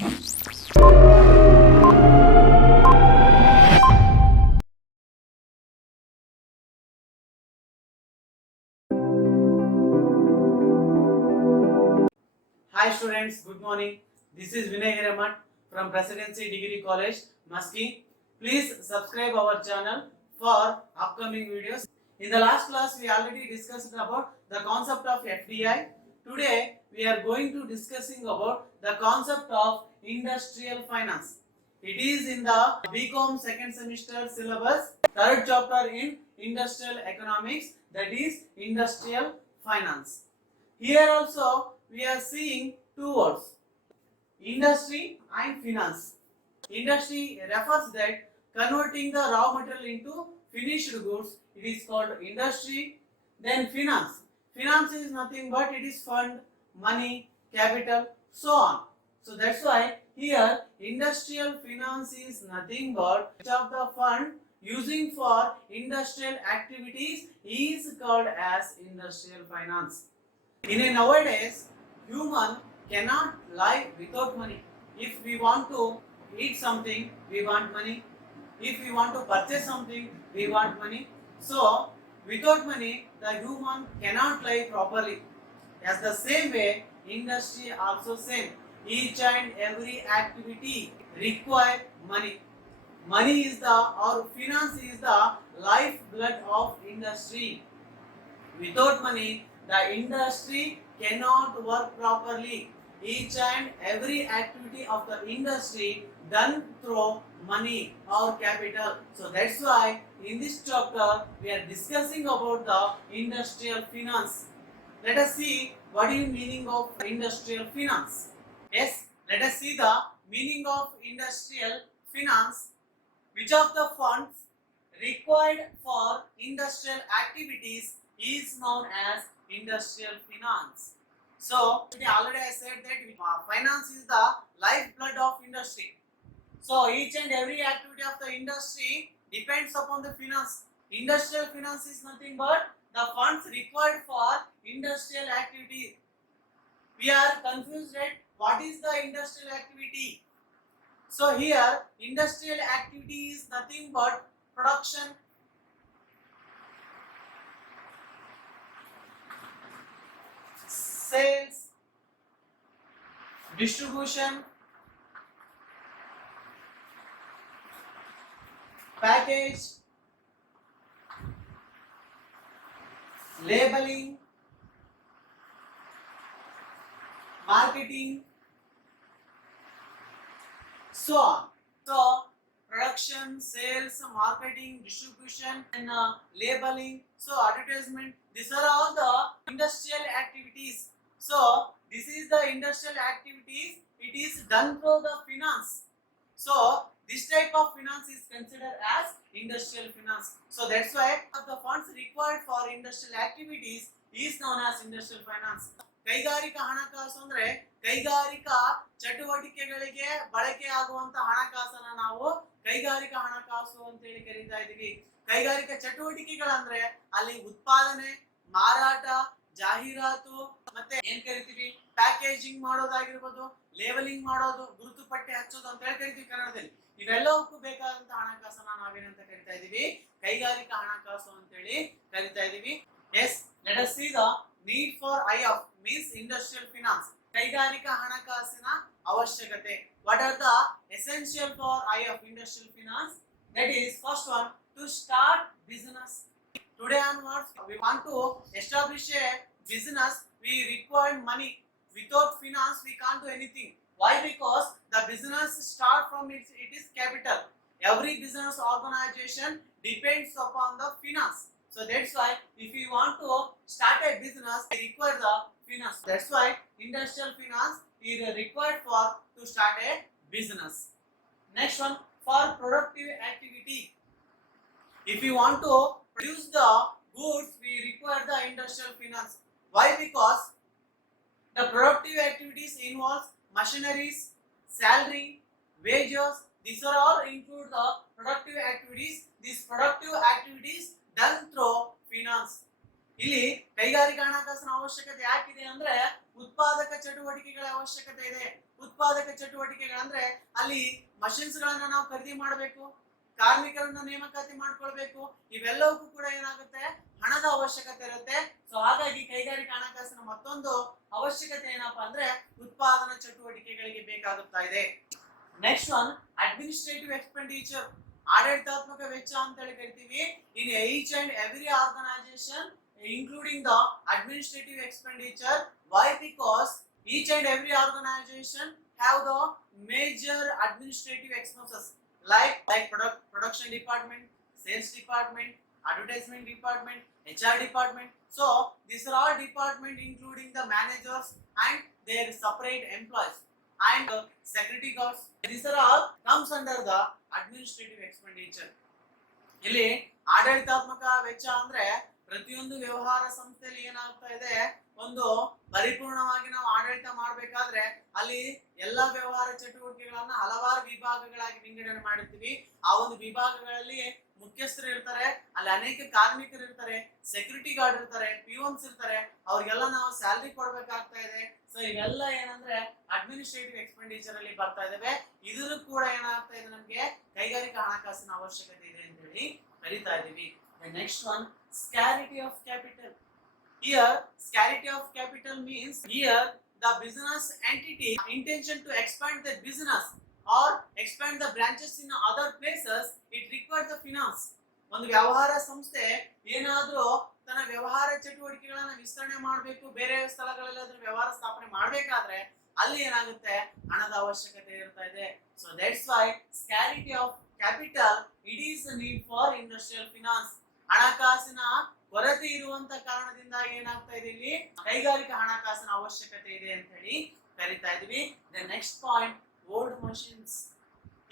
Hi students, good morning. This is Vinay Hiramat from Presidency Degree College, Muskie. Please subscribe our channel for upcoming videos. In the last class, we already discussed about the concept of FDI. Today, we are going to discussing about the concept of industrial finance. It is in the BCom second semester syllabus, third chapter in industrial economics, that is industrial finance. Here also we are seeing two words, industry and finance. Industry refers that converting the raw material into finished goods, it is called industry. Then finance. Finance is nothing but it is fund, money, capital, so on. So that's why here industrial finance is nothing but which of the fund using for industrial activities is called as industrial finance. In a nowadays, human cannot live without money. If we want to eat something, we want money. If we want to purchase something, we want money. So, without money, the human cannot live properly. As the same way, industry also same. Each and every activity require money. Money is the or finance is the lifeblood of industry. Without money, the industry cannot work properly. Each and every activity of the industry done through money or capital. So that's why in this chapter we are discussing about the industrial finance. Let us see what is meaning of industrial finance. Yes, let us see the meaning of industrial finance. Which of the funds required for industrial activities is known as industrial finance. So, already I said that finance is the lifeblood of industry. So, each and every activity of the industry depends upon the finance. Industrial finance is nothing but the funds required for industrial activity. We are confused at what is the industrial activity. So here industrial activity is nothing but production, sales, distribution, package, labeling, marketing, so on. So production, sales, marketing, distribution, and labeling. So advertisement. These are all the industrial activities. So this is the industrial activities. It is done through the finance. So this type of finance is considered as industrial finance. So that's why the funds required for industrial activities is known as industrial finance. ಕೈಗಾರಿಕಾ ಹಣಕಾಸು ಅಂದ್ರೆ ಕೈಗಾರಿಕಾ ಚಟುವಟಿಕೆಗಳಿಗೆ ಬಳಕೆ ಆಗುವಂತ ಹಣಕಾಸನ್ನ ನಾವು ಕೈಗಾರಿಕಾ ಹಣಕಾಸು ಅಂತ ಹೇಳಿ ಕರೀತಾ ಇದೀವಿ. ಕೈಗಾರಿಕಾ ಚಟುವಟಿಕೆಗಳಂದ್ರೆ ಅಲ್ಲಿ ಉತ್ಪಾದನೆ, ಮಾರಾಟ, ಜಾಹೀರಾತು, ಮತ್ತೆ ಏನ್ ಕರಿತೀವಿ ಪ್ಯಾಕೇಜಿಂಗ್ ಮಾಡೋದಾಗಿರ್ಬೋದು, ಲೇಬಲಿಂಗ್ ಮಾಡೋದು, ಗುರುತು ಪಟ್ಟಿ ಹಚ್ಚೋದು ಅಂತ ಹೇಳಿ ಕರಿತೀವಿ ಕನ್ನಡದಲ್ಲಿ. ಇವೆಲ್ಲವಕ್ಕೂ ಬೇಕಾದಂತ ಹಣಕಾಸನ್ನ ನಾವೇನಂತ ಕರಿತಾ ಇದೀವಿ, ಕೈಗಾರಿಕಾ ಹಣಕಾಸು ಅಂತ ಹೇಳಿ ಕರಿತಾ ಇದೀವಿ. Yes, let us see the need for IF means industrial finance. ಕೈಗಾರಿಕಾ ಹಣಕಾಸಿನ ಅವಶ್ಯಕತೆ. What are the essential for IF industrial finance? That is first one, to start business. Today onwards we want to establish a business, we require money. Without finance we can't do anything. Why? Because the business start from it is capital. Every business organization depends upon the finance. So that's why if you want to start a business, you require the finance. That's why industrial finance is required for to start a business. Next one, for productive activity. If you want to produce the goods, we require the industrial finance. Why? Because the productive activities involves machineries, salary, wages. These are all include the productive activities. These productive activities done through finance. ಇಲ್ಲಿ ಕೈಗಾರಿಕಾ ಹಣಕಾಸಿನ ಅವಶ್ಯಕತೆ ಯಾಕಿದೆ ಅಂದ್ರೆ ಉತ್ಪಾದಕ ಚಟುವಟಿಕೆಗಳ ಅವಶ್ಯಕತೆ ಇದೆ. ಉತ್ಪಾದಕ ಚಟುವಟಿಕೆಗಳಂದ್ರೆ ಅಲ್ಲಿ ಮಷಿನ್ಸ್ ಗಳನ್ನ ನಾವು ಖರೀದಿ ಮಾಡಬೇಕು, ಕಾರ್ಮಿಕರನ್ನ ನೇಮಕಾತಿ ಮಾಡ್ಕೊಳ್ಬೇಕು. ಇವೆಲ್ಲವಕ್ಕೂ ಕೂಡ ಏನಾಗುತ್ತೆ, ಹಣದ ಅವಶ್ಯಕತೆ ಇರುತ್ತೆ. ಸೊ ಹಾಗಾಗಿ ಕೈಗಾರಿಕಾ ಹಣಕಾಸಿನ ಮತ್ತೊಂದು ಅವಶ್ಯಕತೆ ಏನಪ್ಪಾ ಅಂದ್ರೆ ಉತ್ಪಾದನಾ ಚಟುವಟಿಕೆಗಳಿಗೆ ಬೇಕಾಗುತ್ತಾ ಇದೆ. ನೆಕ್ಸ್ಟ್ ಒನ್ ಅಡ್ಮಿನಿಸ್ಟ್ರೇಟಿವ್ ಎಕ್ಸ್ಪೆಂಡಿಚರ್, ಆಡಳಿತಾತ್ಮಕ ವೆಚ್ಚ ಅಂತ ಹೇಳಿ ಕರಿತೀವಿ. In each and every organisation including the administrative expenditure. Why? Because each and every organization have the major administrative expenses like production department, sales department, advertisement department, HR department. So these are all department including the managers and their separate employees and security guards. These are all comes under the administrative expenditure. ಇಲ್ಲಿ ಆಡಳಿತಾತ್ಮಕ ವೆಚ್ಚ ಅಂದ್ರೆ ಪ್ರತಿಯೊಂದು ವ್ಯವಹಾರ ಸಂಸ್ಥೆಯಲ್ಲಿ ಏನಾಗ್ತಾ ಇದೆ, ಒಂದು ಪರಿಪೂರ್ಣವಾಗಿ ನಾವು ಆಡಳಿತ ಮಾಡಬೇಕಾದ್ರೆ ಅಲ್ಲಿ ಎಲ್ಲಾ ವ್ಯವಹಾರ ಚಟುವಟಿಕೆಗಳನ್ನ ಹಲವಾರು ವಿಭಾಗಗಳಾಗಿ ವಿಂಗಡಣೆ ಮಾಡಿರ್ತೀವಿ. ಆ ಒಂದು ವಿಭಾಗಗಳಲ್ಲಿ ಮುಖ್ಯಸ್ಥರು ಇರ್ತಾರೆ, ಅಲ್ಲಿ ಅನೇಕ ಕಾರ್ಮಿಕರು ಇರ್ತಾರೆ, ಸೆಕ್ಯೂರಿಟಿ ಗಾರ್ಡ್ ಇರ್ತಾರೆ, ಪಿಒನ್ಸ್ ಇರ್ತಾರೆ, ಅವ್ರಿಗೆಲ್ಲ ನಾವು ಸ್ಯಾಲರಿ ಕೊಡ್ಬೇಕಾಗ್ತಾ ಇದೆ. ಸೊ ಇವೆಲ್ಲ ಏನಂದ್ರೆ ಅಡ್ಮಿನಿಸ್ಟ್ರೇಟಿವ್ ಎಕ್ಸ್ಪೆಂಡಿಚರ್ ಅಲ್ಲಿ ಬರ್ತಾ ಇದಾವೆ. ಇದ್ರೂ ಕೂಡ ಏನಾಗ್ತಾ ಇದೆ, ನಮ್ಗೆ ಕೈಗಾರಿಕಾ ಹಣಕಾಸಿನ ಅವಶ್ಯಕತೆ ಇದೆ ಅಂತ ಹೇಳಿ ಕರಿತಾ ಇದೀವಿ. The next one, scarcity of capital. Here, scarcity of capital means here the business entity intention to expand the business or expand the branches in other places, it requires the finance. ಒಂದು ವ್ಯವಹಾರ ಸಂಸ್ಥೆ ಏನಾದ್ರೂ ತನ್ನ ವ್ಯವಹಾರ ಚಟುವಟಿಕೆಗಳನ್ನ ವಿಸ್ತರಣೆ ಮಾಡಬೇಕು, ಬೇರೆ ಸ್ಥಳಗಳಲ್ಲಿ ಅದನ್ನ ವ್ಯವಹಾರ ಸ್ಥಾಪನೆ ಮಾಡಬೇಕಾದ್ರೆ ಅಲ್ಲಿ ಏನಾಗುತ್ತೆ, ಹಣದ ಅವಶ್ಯಕತೆ ಇರ್ತಾ ಇದೆ. So that's why scarcity of capital it is the need for industrial finance. ಹಣಕಾಸಿನ ಕೊರತೆ ಇರುವಂತ ಕಾರಣದಿಂದಾಗಿ ಏನಾಗ್ತಾ ಇದೆ, ಇಲ್ಲಿ ಕೈಗಾರಿಕಾ ಹಣಕಾಸಿನ ಅವಶ್ಯಕತೆ ಇದೆ ಅಂತ ಹೇಳಿ ಕರಿತಾ ಇದೀವಿ. The next point, old machines.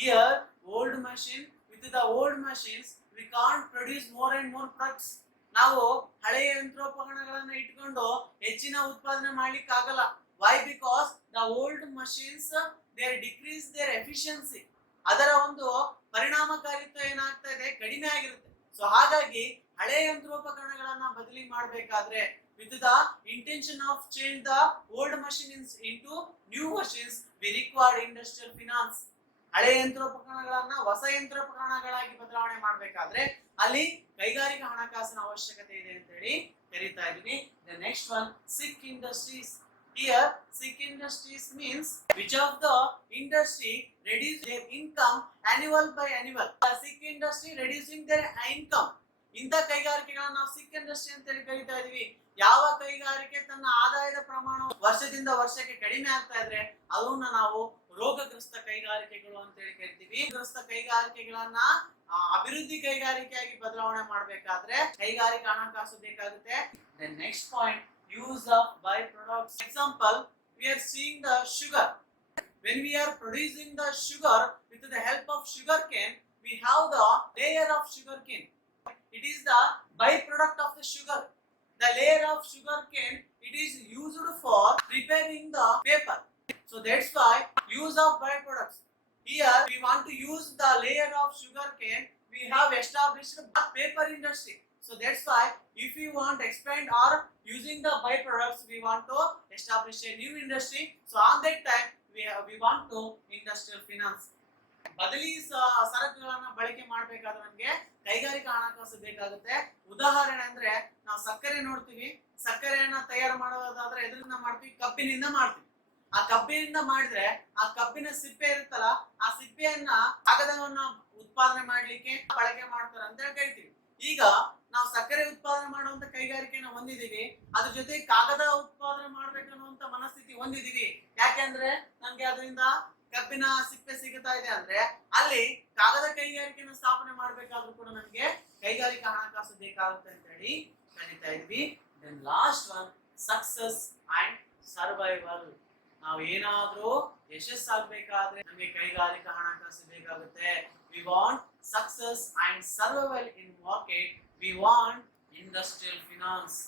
Here old machine, with the old machines we can't produce more and more products. ನಾವು ಹಳೆಯ ಯಂತ್ರೋಪಕರಣಗಳನ್ನ ಇಟ್ಕೊಂಡು ಹೆಚ್ಚಿನ ಉತ್ಪಾದನೆ ಮಾಡ್ಲಿಕ್ಕೆ ಆಗಲ್ಲ. Why? Because the old machines their decrease their efficiency. ಅದರ ಒಂದು ಪರಿಣಾಮಕಾರಿತ್ವ ಏನಾಗ್ತಾ ಇದೆ, ಕಡಿಮೆ ಆಗಿರುತ್ತೆ. ಸೊ ಹಾಗಾಗಿ ಹಳೆ ಯಂತ್ರೋಪಕರಣಗಳನ್ನ ಬದಲಿ ಮಾಡಬೇಕಾದ್ರೆ with the intention of change the old machines into new machines we require industrial finance. ಹಳೆ ಯಂತ್ರೋಪಕರಣಗಳನ್ನ ಹೊಸ ಯಂತ್ರೋಪಕರಣಗಳಾಗಿ ಬದಲಾವಣೆ ಮಾಡಬೇಕಾದ್ರೆ ಅಲ್ಲಿ ಕೈಗಾರಿಕಾ ಹಣಕಾಸಿನ ಅವಶ್ಯಕತೆ ಇದೆ ಅಂತ ಹೇಳಿ ಕರೀತಾ ಇದೀವಿ. The next one, sick industries. Here sick industries means which of the industry reduce their income annual by annual. The sick industry reducing their income. ಇಂಥ ಕೈಗಾರಿಕೆಗಳನ್ನ ನಾವು ಸಿಕ್ ಇಂಡಸ್ಟ್ರಿ ಅಂತ ಹೇಳಿ ಕರೀತಾ ಇದೀವಿ. ಯಾವ ಕೈಗಾರಿಕೆ ತನ್ನ ಆದಾಯದ ಪ್ರಮಾಣ ವರ್ಷದಿಂದ ವರ್ಷಕ್ಕೆ ಕಡಿಮೆ ಆಗ್ತಾ ಇದ್ರೆ ಅದನ್ನ ನಾವು ರೋಗಗ್ರಸ್ತ ಕೈಗಾರಿಕೆಗಳು ಅಂತ ಹೇಳಿ ಕರಿತೀವಿ. ಗ್ರಸ್ತ ಕೈಗಾರಿಕೆಗಳನ್ನ ಅಭಿವೃದ್ಧಿ ಕೈಗಾರಿಕೆಯಾಗಿ ಬದಲಾವಣೆ ಮಾಡಬೇಕಾದ್ರೆ ಕೈಗಾರಿಕಾ ಹಣಕಾಸು ಬೇಕಾಗುತ್ತೆ. The next point, use of byproducts. Example, we are seeing the sugar. When we are producing the sugar with the help of sugarcane, we have the layer of sugarcane. It is the byproduct of the sugar. The layer of sugarcane, it is used for preparing the paper. So that's why use of byproducts. Here we want to use the layer of sugarcane. We have established the paper industry. So that's why if we want to expand or using the byproducts, we want to establish a new industry. So on that time we want to industrial finance. ಬದಲಿ ಸರಕುಗಳನ್ನ ಬಳಕೆ ಮಾಡಬೇಕಾದ್ರೆ ನಮಗೆ ಕೈಗಾರಿಕಾ ಹಣಕಾಸು ಬೇಕಾಗುತ್ತೆ. ಉದಾಹರಣೆ ಅಂದ್ರೆ ನಾವು ಸಕ್ಕರೆ ನೋಡ್ತೀವಿ. ಸಕ್ಕರೆಯನ್ನ ತಯಾರು ಮಾಡೋದಾದ್ರೆ ಎದ್ರಿಂದ ಮಾಡ್ತೀವಿ, ಕಬ್ಬಿನಿಂದ ಮಾಡ್ತೀವಿ. ಆ ಕಬ್ಬಿನಿಂದ ಮಾಡಿದ್ರೆ ಆ ಕಬ್ಬಿನ ಸಿಪ್ಪೆ ಇರುತ್ತಲ್ಲ, ಆ ಸಿಪ್ಪೆಯನ್ನ ಕಾಗದವನ್ನ ಉತ್ಪಾದನೆ ಮಾಡ್ಲಿಕ್ಕೆ ಬಳಕೆ ಮಾಡ್ತಾರೆ ಅಂತ ಹೇಳಿ ಕರಿತೀವಿ. ಈಗ ನಾವು ಸಕ್ಕರೆ ಉತ್ಪಾದನೆ ಮಾಡುವಂತ ಕೈಗಾರಿಕೆನ ಹೊಂದಿದೀವಿ, ಅದ್ರ ಜೊತೆ ಕಾಗದ ಉತ್ಪಾದನೆ ಮಾಡ್ಬೇಕನ್ನುವಂತ ಮನಸ್ಥಿತಿ ಹೊಂದಿದೀವಿ. ಯಾಕೆಂದ್ರೆ ನಮ್ಗೆ ಅದರಿಂದ ಕಬ್ಬಿನ ಸಿಪ್ಪೆ ಸಿಗುತ್ತಾ ಇದೆ ಅಂದ್ರೆ ಅಲ್ಲಿ ಕಾಗದ ಕೈಗಾರಿಕೆನ ಸ್ಥಾಪನೆ ಮಾಡ್ಬೇಕಾದ್ರೂ ಕೂಡ ನಮ್ಗೆ ಕೈಗಾರಿಕಾ ಹಣಕಾಸು ಬೇಕಾಗುತ್ತೆ ಅಂತ ಹೇಳಿ ಕರೀತಾ ಇದ್ವಿ. Then last one, success and survival. ನಾವು ಏನಾದ್ರೂ ಯಶಸ್ಸಾಗಬೇಕಾದ್ರೆ ನಮಗೆ ಕೈಗಾರಿಕಾ ಹಣಕಾಸು ಬೇಕಾಗುತ್ತೆ. We want success and survival in market, we want industrial finance.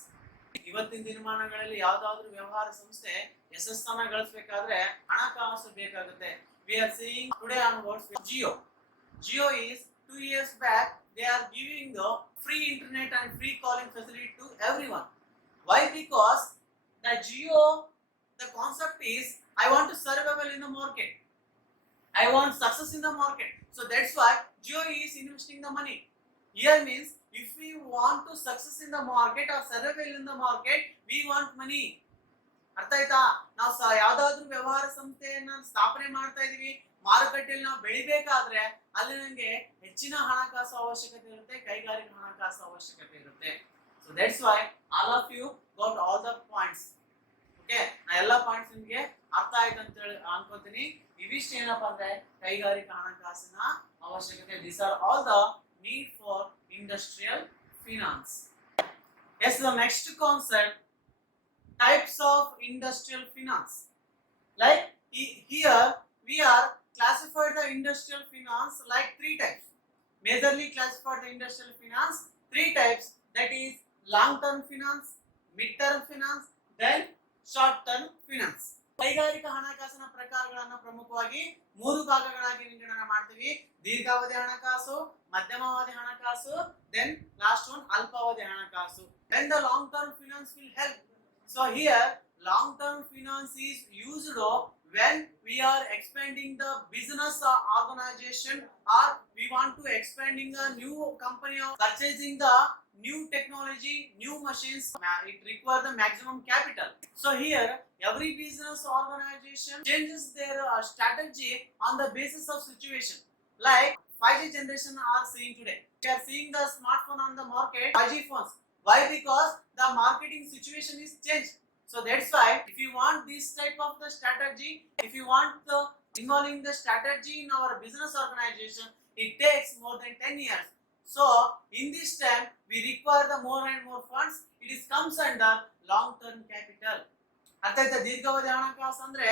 ಇವತ್ತಿನ ದಿನಮಾನಗಳಲ್ಲಿ ಯಾವ್ದಾದ್ರು ವ್ಯವಹಾರ ಸಂಸ್ಥೆ ಯಶಸ್ಸನ್ನ ಗಳಿಸಬೇಕಾದ್ರೆ ಹಣಕಾಸು ಬೇಕಾಗುತ್ತೆ. We are seeing today onwards Jio. Jio is 2 years back they are giving the free internet and free calling facility to everyone. Why? Because the Geo, the concept is I want to survival in the market. I want success in the market. So that's why Geo is investing the money. Here means if we want to success in the market or survival in the market, we want money. ಅರ್ಥ ಆಯ್ತಾ? ನಾವು ಯಾವ್ದಾದ್ರು ವ್ಯವಹಾರ ಸಂಸ್ಥೆಯನ್ನ ಸ್ಥಾಪನೆ ಮಾಡ್ತಾ ಇದೀವಿ, ಮಾರುಕಟ್ಟೆಯಲ್ಲಿ ನಾವು ಬೆಳಿಬೇಕಾದ್ರೆ ಅಲ್ಲಿ ನನಗೆ ಹೆಚ್ಚಿನ ಹಣಕಾಸು ಅವಶ್ಯಕತೆ ಇರುತ್ತೆ, ಕೈಗಾರಿಕಾ ಹಣಕಾಸು ಅವಶ್ಯಕತೆ ಇರುತ್ತೆ. So that's why all of you got all the points. Okay, ನಾ ಎಲ್ಲ ಪಾಯಿಂಟ್ಸ್ ನಿಮ್ಗೆ ಅರ್ಥ ಆಯ್ತು ಅಂತ ಹೇಳಿ ಅನ್ಕೋತೀನಿ. ಇವಿಷ್ಟು ಏನಪ್ಪಾ ಅಂದ್ರೆ ಕೈಗಾರಿಕಾ ಹಣಕಾಸಿನ ಅವಶ್ಯಕತೆ. These are all the need for industrial finance. Yes, the next concept, types of industrial finance. Like here we are classified the industrial finance like three types. Majorly classified the industrial finance three types, that is long term finance, mid term finance, then short term finance. ಕೈಗಾರಿಕಾ ಹಣಕಾಸಿನ ಪ್ರಕಾರಗಳನ್ನು ಪ್ರಮುಖವಾಗಿ ಮೂರು ಭಾಗಗಳಾಗಿ ವಿಂಗಡಣೆ ಮಾಡ್ತೀವಿ. ದೀರ್ಘಾವಧಿ ಹಣಕಾಸು, ಮಧ್ಯಮಾವಧಿ ಹಣಕಾಸು, then last one ಅಲ್ಪಾವಧಿ ಹಣಕಾಸು. Then the long term finance will help. So here long-term finance is used when we are expanding the business organization, or we want to expanding a new company or purchasing the new technology, new machines. It requires the maximum capital. So here every business organization changes their strategy on the basis of situation. Like 5G generation are seeing today. We are seeing the smartphone on the market, 5G phones. Why? Because the marketing situation is changed. So that's why if you want this type of the strategy, if you want the involving the strategy in our business organization, it takes more than 10 years. So in this time we require the more and more funds. It is comes under long term capital. ಅರ್ಥ ಆಯ್ತಾ? ದೀರ್ಘಾವಧಿ ಹಣಕಾಸು ಅಂದ್ರೆ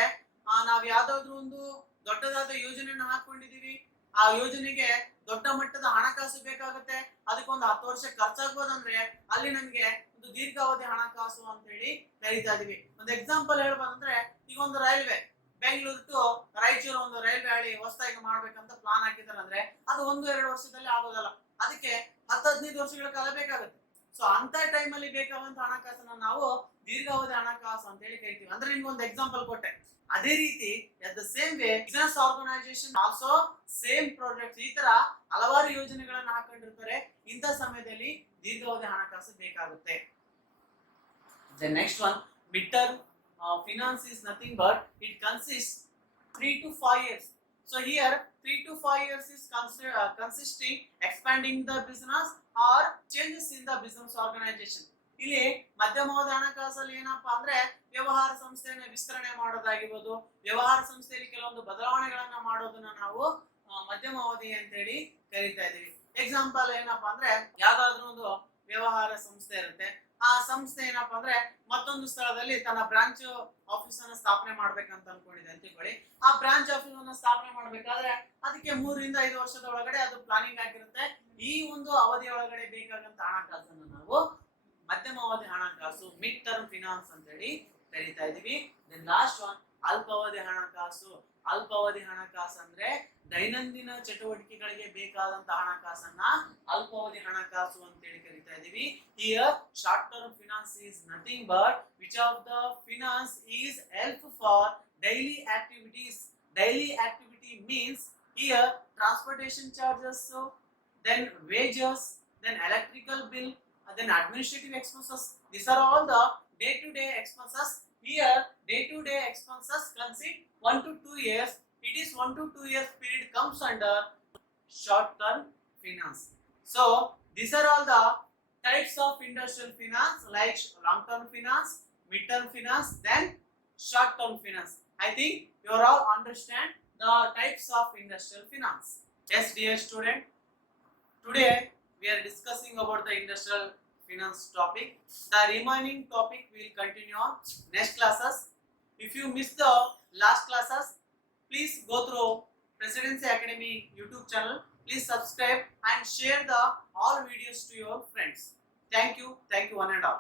ನಾವು ಯಾವ್ದಾದ್ರು ಒಂದು ದೊಡ್ಡದಾದ ಯೋಜನೆಯನ್ನು ಹಾಕೊಂಡಿದೀವಿ, ಆ ಯೋಜನೆಗೆ ದೊಡ್ಡ ಮಟ್ಟದ ಹಣಕಾಸು ಬೇಕಾಗುತ್ತೆ, ಅದಕ್ಕೊಂದು 10 ವರ್ಷ ಖರ್ಚಾಗ್ಬೋದಂದ್ರೆ ಅಲ್ಲಿ ನಮ್ಗೆ ಒಂದು ದೀರ್ಘಾವಧಿ ಹಣಕಾಸು ಅಂತ ಹೇಳಿ ಕರೀತಾ ಇದೀವಿ. ಒಂದು ಎಕ್ಸಾಂಪಲ್ ಹೇಳ್ಬೇಕಂದ್ರೆ, ಈಗ ಒಂದು ರೈಲ್ವೆ, ಬೆಂಗಳೂರು ಟು ರಾಯಚೂರು ಒಂದು ರೈಲ್ವೆ ಹಳಿ ಹೊಸದಾಗಿ ಮಾಡ್ಬೇಕಂತ ಪ್ಲಾನ್ ಹಾಕಿದಾರೆ ಅಂದ್ರೆ ಅದು 1-2 ವರ್ಷದಲ್ಲಿ ಆಗೋದಲ್ಲ, ಅದಕ್ಕೆ 10-15 ವರ್ಷಗಳ ಕಾಲ ಬೇಕಾಗುತ್ತೆ. ಸೊ ಅಂತ ಟೈಮ್ ಅಲ್ಲಿ ಬೇಕಾದಂತ ಹಣಕಾಸನ್ನ ನಾವು ದೀರ್ಘಾವಧಿ ಹಣಕಾಸು ಅಂತ ಹೇಳಿ ಕರಿತೀವಿ. ಅಂದ್ರೆ ನಿಮ್ಗೆ ಒಂದು ಎಕ್ಸಾಂಪಲ್ ಕೊಟ್ಟೆ. ಅದೇ ರೀತಿ at the same way business organization also same projects ಈ ತರ ಹಲವಾರು ಯೋಜನೆಗಳನ್ನು ಹಾಕೊಂಡಿರ್ತಾರೆ. ಇಂಥ ಸಮಯದಲ್ಲಿ ದೀರ್ಘಾವಧಿ ಹಣಕಾಸು ಬೇಕಾಗುತ್ತೆ. The next one, mid-term finance is nothing but it consists 3 to 5 years. So here 3 to 5 years is consisting expanding the business or changes in the business organization. ಇಲ್ಲಿ ಮಧ್ಯಮಾವಧಿ ಹಣಕಾಸಲ್ಲಿ ಏನಪ್ಪಾ ಅಂದ್ರೆ ವ್ಯವಹಾರ ಸಂಸ್ಥೆಯನ್ನ ವಿಸ್ತರಣೆ ಮಾಡೋದಾಗಿರ್ಬೋದು, ವ್ಯವಹಾರ ಸಂಸ್ಥೆಯಲ್ಲಿ ಕೆಲವೊಂದು ಬದಲಾವಣೆಗಳನ್ನ ಮಾಡೋದನ್ನ ನಾವು ಮಧ್ಯಮಾವಧಿ ಅಂತ ಹೇಳಿ ಕರೀತಾ ಇದೀವಿ. ಎಕ್ಸಾಂಪಲ್ ಏನಪ್ಪಾ ಅಂದ್ರೆ, ಯಾವ್ದಾದ್ರು ಒಂದು ವ್ಯವಹಾರ ಸಂಸ್ಥೆ ಇರುತ್ತೆ, ಆ ಸಂಸ್ಥೆ ಏನಪ್ಪಾ ಅಂದ್ರೆ ಮತ್ತೊಂದು ಸ್ಥಳದಲ್ಲಿ ತನ್ನ ಬ್ರಾಂಚ್ ಆಫೀಸ್ ಅನ್ನ ಸ್ಥಾಪನೆ ಮಾಡ್ಬೇಕಂತ ಅನ್ಕೊಂಡಿದೆ ಅಂತ ತಿಳ್ಕೊಳ್ಳಿ. ಆ ಬ್ರಾಂಚ್ ಆಫೀಸ್ ಅನ್ನ ಸ್ಥಾಪನೆ ಮಾಡ್ಬೇಕಾದ್ರೆ ಅದಕ್ಕೆ 3-5 ವರ್ಷದ ಒಳಗಡೆ ಅದು ಪ್ಲಾನಿಂಗ್ ಆಗಿರುತ್ತೆ. ಈ ಒಂದು ಅವಧಿ ಒಳಗಡೆ ಬೇಕಾದಂತ ಹಣಕಾಸನ್ನ ನಾವು ಮಧ್ಯಮಾವಧಿ ಹಣಕಾಸು, ಮಿಡ್ ಟರ್ಮ್ ಫಿನಾನ್ಸ್ ಅಂತ ಹೇಳಿ ಕರೀತಾ ಇದೀವಿ. ದೆನ್ ಲಾಸ್ಟ್ ಒನ್ ಅಲ್ಪಾವಧಿ ಹಣಕಾಸು. ಅಲ್ಪಾವಧಿ ಹಣಕಾಸು ಅಂದ್ರೆ ದೈನಂದಿನ ಚಟುವಟಿಕೆಗಳಿಗೆ ಬೇಕಾದಂತ ಹಣಕಾಸನ್ನ ಅಲ್ಪಾವಧಿ ಹಣಕಾಸು ಅಂತ ಹೇಳಿ ಕರೀತಾ ಇದೀವಿ. Here short term finance is nothing but which of the finance is help for daily activities. Daily activity means here transportation charges, then wages, then electrical bill, then administrative expenses. These are all the day-to-day expenses. Here day-to-day expenses consist 1 to 2 years. It is 1 to 2 years period comes under short-term finance. So these are all the types of industrial finance, like long-term finance, mid-term finance, then short-term finance. I think you all understand the types of industrial finance. Yes, dear student. Today we are discussing about the industrial finance topic. The remaining topic will continue on next classes. If you missed the last classes, please go through Presidency Academy YouTube channel. Please subscribe and share the all videos to your friends. Thank you one and all.